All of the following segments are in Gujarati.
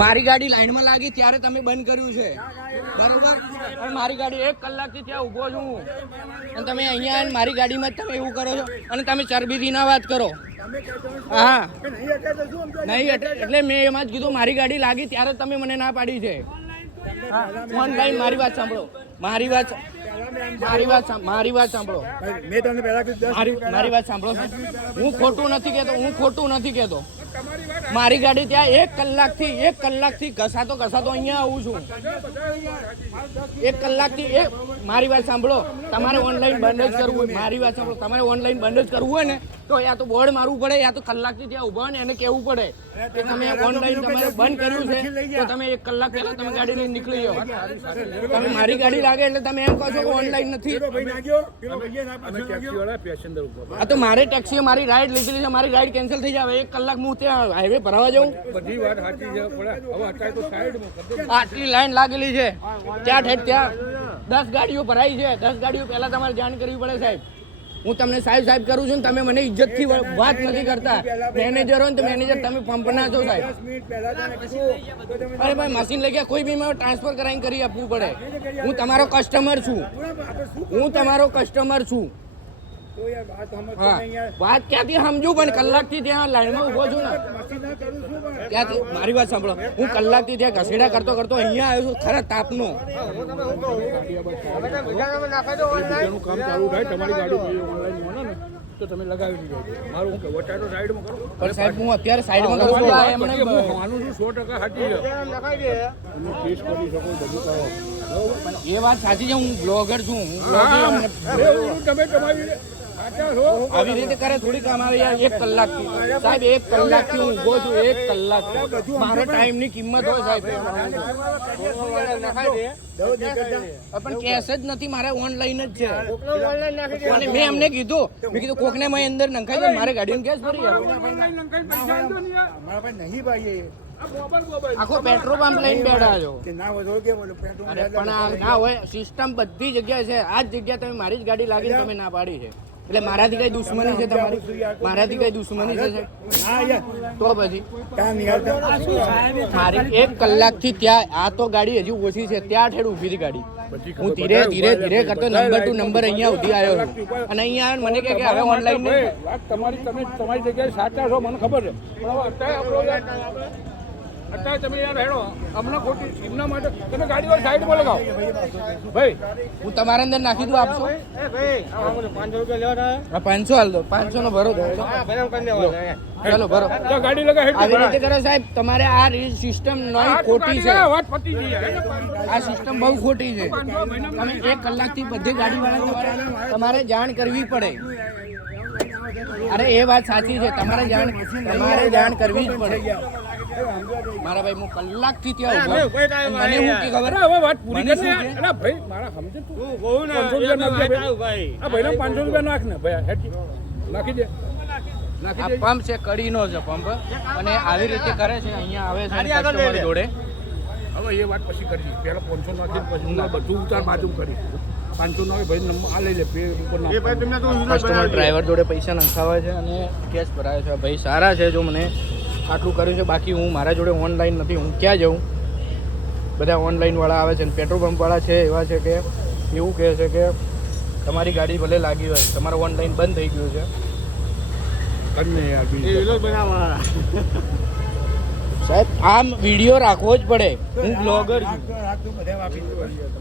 મારી ગાડી લાઈનમાં લાગી ત્યારે તમે બંધ કર્યું છે બરોબર, પણ મારી ગાડી 1 કલાકથી ત્યાં ઊભો છું અને તમે અહીંયા આવીને મારી ગાડીમાં જ તમે એવું કરો છો અને તમે ચરબીથી ના વાત કરો. હા નહીં એટલે મેં એમાં જ કીધું મારી ગાડી લાગી ત્યારે તમે મને ના પાડી છે. ઓનલાઈન મારી વાત સાંભળો, મારી વાત સાંભળો, મારી વાત સાંભળો. હું ખોટું નથી કહેતો. મારી ગાડી ત્યાં 1 કલાકથી ઘસાતો અહીંયા આવું છું. 1 કલાકથી મારી વાત સાંભળો, તમારે ઓનલાઈન બંધ જ કરવું હોય. મારી વાત સાંભળો, તમારે ઓનલાઈન બંધ જ કરવું હોય ને તો યા તો બોર્ડ મારવું પડે, યા તો કલાકથી ત્યાં ઉભા ને એને કહેવું પડે કે તમે ઓનલાઈન તમારે બંધ કર્યું છે તો તમે 1 કલાક પહેલા તમે ગાડી લઈને નીકળી જાઓ. તમે મારી ગાડી લાગે એટલે તમે એમ કહો છો કે ઓનલાઈન નથી. આ તો મારે ટેક્સીએ મારી રાઈડ લીધેલી છે, મારી રાઈડ કેન્સલ થઈ જાય. 1 કલાક હું ત્યાં હાઈવે ભરાવા જાઉં. બધી વાત સાચી છે, આટલી લાઈન લાગેલી છે ત્યાં 10 ગાડીઓ ભરાઈ છે. 10 ગાડીઓ પહેલા તમારે જાણ કરવી પડે સાહેબ. હું તમને સાહેબ કરું છું ને તમે મને ઇજ્જતથી વાત નથી કરતા. મેનેજર હોય ને તો મેનેજર તમે પંપના છો સાહેબ. અરે ભાઈ મશીન લઈ ગયા કોઈ બી મેં ટ્રાન્સફર કરાવીને કરી આપવું પડે. હું તમારો કસ્ટમર છું. હા વાત ક્યાંથી સમજુ પણ કલાકથી ત્યાં લાઈનમાં ઉભો છું ને ત્યાંથી. મારી વાત સાંભળો, હું કલાકથી ત્યાં ઘસેડા કરતો અહીંયા આવ્યો છું ખરા તાપનો. કામ ચાલુ થાય તમારી ગાડી ઓનલાઈન તો તમે લગાવી દીધો. મારું હું વટાડો સાઈડમાં કરો. પણ સાહેબ હું અત્યારે સાઈડમાં કરું છું. એમને માનું છું 100% સાચી છે. તમે ટેસ્ટ કરી શકો બધું કરો. એ વાત સાચી છે. હું બ્લોગર છું. તમે તમારી આવી રીતે કરે થોડી કામ આવે યાર. 1 કલાકથી સાહેબ 1 કલાકથી હું ઉભો છું. 1 કલાક મારો ટાઈમ ની કિંમત હોય સાહેબ. પણ કેશ જ નથી, મારે ઓનલાઈન જ છે. અને મેં એમને કીધું કોકને મેં અંદર નંખાઈ દે મારે ગાડીને કેશ ભરી આખો પેટ્રોલ પંપ લઈને બેઠા છો. પણ ના હોય સિસ્ટમ બધી જગ્યાએ છે. આ જ જગ્યા તમે મારી જ ગાડી લાગીને તમે ના પાડી છે એટલે મારાથી કઈ દુશ્મની છે તમારી? મારાથી કઈ દુશ્મની છે તો પછી મારી 1 કલાકથી ત્યાં આ તો ગાડી હજી ઓછી છે ત્યાં ઠેડ ઉભી હતી ગાડી. હું ધીરે કરતો નંબર ટુ નંબર અહીંયા સુધી આવ્યો છું અને અહીંયા મને કે હવે ઓનલાઈન તમારી જગ્યાએ સાચા છો મને ખબર છે, અત્યારે તમે યાર હેડો હમણાં ખોટી એમના માટે તમે ગાડી વાળી સાઈડમાં લગાવો ભાઈ. હું તમારા અંદર નાખી દઉં આપશો? 500 રૂપિયા લેવા 500 હાલ દો. 500 નો ભરો ચાલો ભરો. ગાડી લગાવી આવી રીતે કરો સાહેબ. તમારે આ સિસ્ટમ ખોટી છે. આ સિસ્ટમ બહુ ખોટી છે. તમે 1 કલાકથી બધી ગાડી વાળા તમારે જાણ કરવી પડે. અરે એ વાત સાચી છે, તમારે જાણ કરવી જ પડે. મારા ભાઈ હું કલાકથી ત્યાં ઉભો. મને હું કે ખબર હવે વાત પૂરી કરી અરે ભાઈ મારા સમજે તું 500 રૂપિયા ભાઈ. આ ભાઈને 500 રૂપિયા નાખ ને ભાઈ હેઠી નાખી દે. આ પંપ છે કડીનો છે પંપ અને આવી રીતે કરે છે. અહીંયા આવે છે કસ્ટમર જોડે. હવે એ વાત પછી કરજી. પહેલા 500 નાખી પછી બધું ઉતાર બાજુ કરી 500 ના ભાઈ નંબર આ લઈ લે પે ઉપર ના. કસ્ટમર ડ્રાઈવર જોડે પૈસા નખાવે છે અને કેશ ભરાવે છે. ભાઈ સારા છે જો મને આટલું કર્યું છે. બાકી હું મારા જોડે ઓનલાઈન નથી. હું ક્યાં જાઉં? બધા ઓનલાઈન વાળા આવે છે અને પેટ્રોલ પંપ વાળા છે એવા છે કે એવું કહે છે કે તમારી ગાડી ભલે લાગી હોય તમારું ઓનલાઈન બંધ થઈ ગયું છે. સાહેબ આમ વિડીયો રાખવો જ પડે. હું બ્લોગર છું.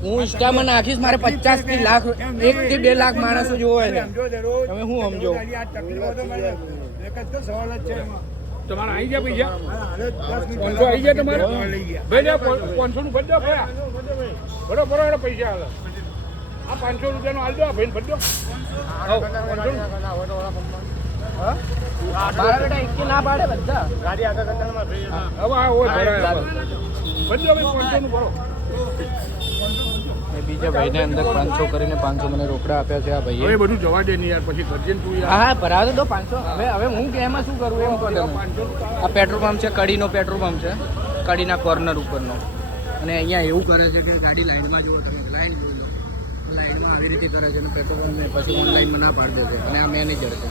હું ઇન્સ્ટામાં નાખીશ મારે 50 થી લાખ 1 થી 2 લાખ માણસો જોવે છે. તમે શું સમજો? તમારે આવી ગયા પૈસા 500 આવી ગયા તમારે ભાઈ 500 નું ભરી દો બરોબર પૈસા હાલે. આ 500 રૂપિયાનો હાલ દો આ ભાઈને ભરી દો. ના પાડે બધા ગાડી આગળ કરતા હવે આ હોય ભરી દો ભાઈ 500 નું ભરો. બીજા ભાઈને અંદર 500 કરીને 500 મને રોકડા આપ્યા છે. આ ભાઈએ હવે બધું જવા દે ને યાર પછી કરજે તું યાર. હા ભરાવે દો 500. હવે હું કે એમાં શું કરું એમ કહો. આ પેટ્રોલ પંપ છે કડીનો પેટ્રોલ પંપ છે કડીના કોર્નર ઉપરનો અને અહીંયા એવું કરે છે કે ગાડી લાઈનમાં જુઓ તમે લાઈન જોઈ લો લાઈનમાં આવી રીતે કરે છે અને પેટ્રોલ પંપને પછી ઓનલાઈનમાં ના પાડી દે છે અને આ મેનેજર છે.